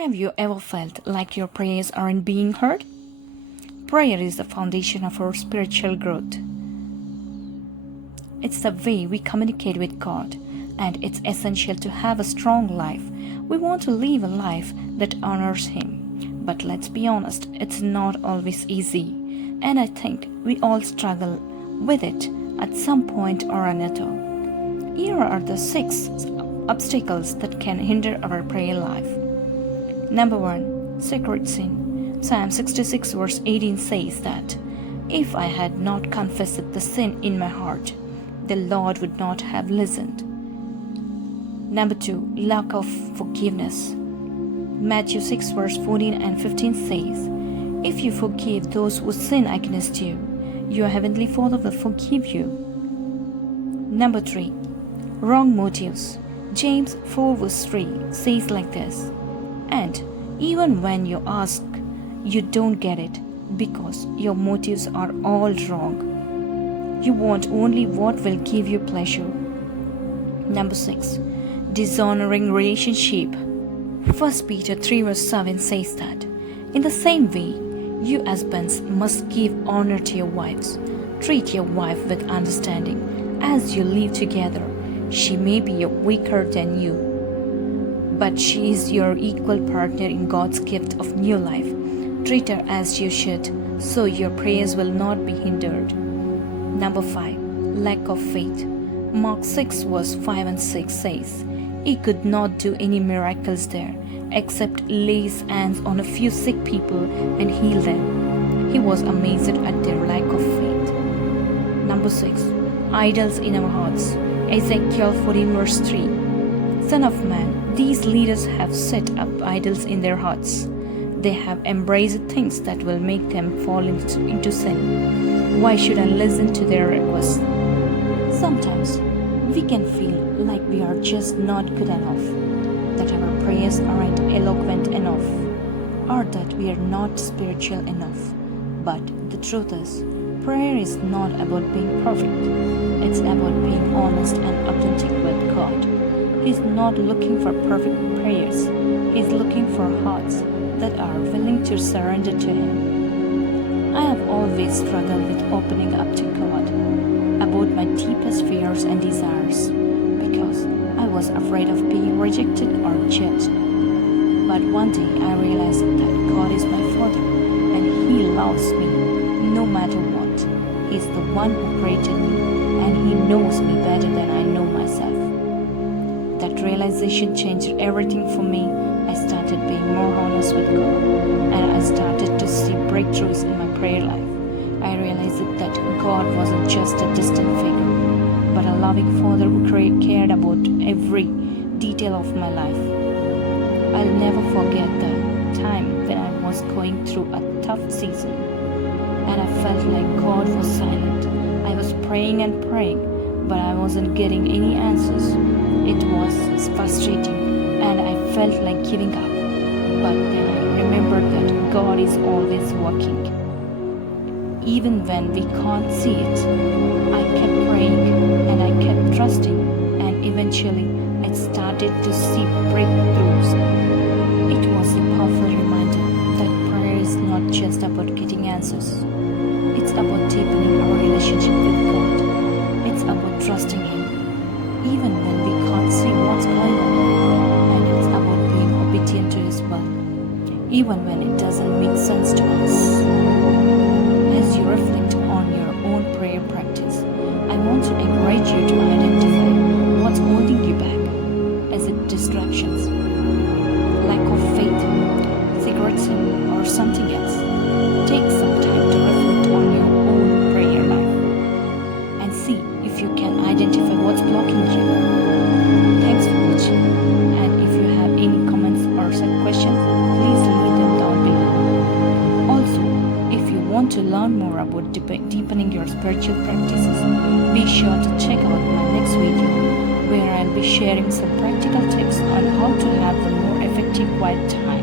Have you ever felt like your prayers aren't being heard? Prayer is the foundation of our spiritual growth. It's the way we communicate with God, and it's essential to have a strong life. We want to live a life that honors Him. But let's be honest, it's not always easy, and I think we all struggle with it at some point or another. Here are the 6 obstacles that can hinder our prayer life. Number 1. Secret sin. Psalm 66 verse 18 says that, "If I had not confessed the sin in my heart, the Lord would not have listened." Number 2. Lack of forgiveness. Matthew 6 verse 14 and 15 says, "If you forgive those who sin against you, your heavenly Father will forgive you." Number 3. Wrong motives. James 4 verse 3 says like this, "And even when you ask, you don't get it, because your motives are all wrong. You want only what will give you pleasure." Number 6. Dishonoring relationship. 1 Peter 3 verse 7 says that, "In the same way, you husbands must give honor to your wives. Treat your wife with understanding. As you live together, she may be weaker than you, but she is your equal partner in God's gift of new life. Treat her as you should, so your prayers will not be hindered." Number 5. Lack of faith. Mark 6 verse 5 and 6 says, "He could not do any miracles there, except lay his hands on a few sick people and heal them. He was amazed at their lack of faith." Number 6. Idols in our hearts. Ezekiel 14 verse 3. "Son of man, these leaders have set up idols in their hearts. They have embraced things that will make them fall into sin. Why should I listen to their requests?" Sometimes we can feel like we are just not good enough, that our prayers aren't eloquent enough, or that we are not spiritual enough. But the truth is, prayer is not about being perfect. It's about being honest and authentic with God. He's not looking for perfect prayers. He's looking for hearts that are willing to surrender to Him. I have always struggled with opening up to God about my deepest fears and desires because I was afraid of being rejected or judged. But one day I realized that God is my Father and He loves me no matter what. He's the one who created me and He knows me better than I know myself. That realization changed everything for me. I started being more honest with God, and I started to see breakthroughs in my prayer life. I realized that God wasn't just a distant figure, but a loving Father who cared about every detail of my life. I'll never forget the time when I was going through a tough season, and I felt like God was silent. I was praying and praying, but I wasn't getting any answers. It was frustrating, and I felt like giving up. But then I remembered that God is always working. Even when we can't see it, I kept praying and I kept trusting, and eventually I started to see breakthroughs. It was a powerful reminder that prayer is not just about getting answers. It's about deepening our relationship with God. It's about trusting Him, even when we can't see what's going on. And it's about being obedient to His will, even when it doesn't make sense to us. As you reflect on your own prayer practice, I want to encourage you to identify what's holding you back. Is it distractions, lack of faith, secret sin, or something else? Take some time to reflect on your own prayer life and see if you can identify what's blocking you. Thanks for watching, and if you have any comments or some questions, please leave them down below. Also, if you want to learn more about deepening your spiritual practices, be sure to check out my next video, where I'll be sharing some practical tips on how to have a more effective quiet time.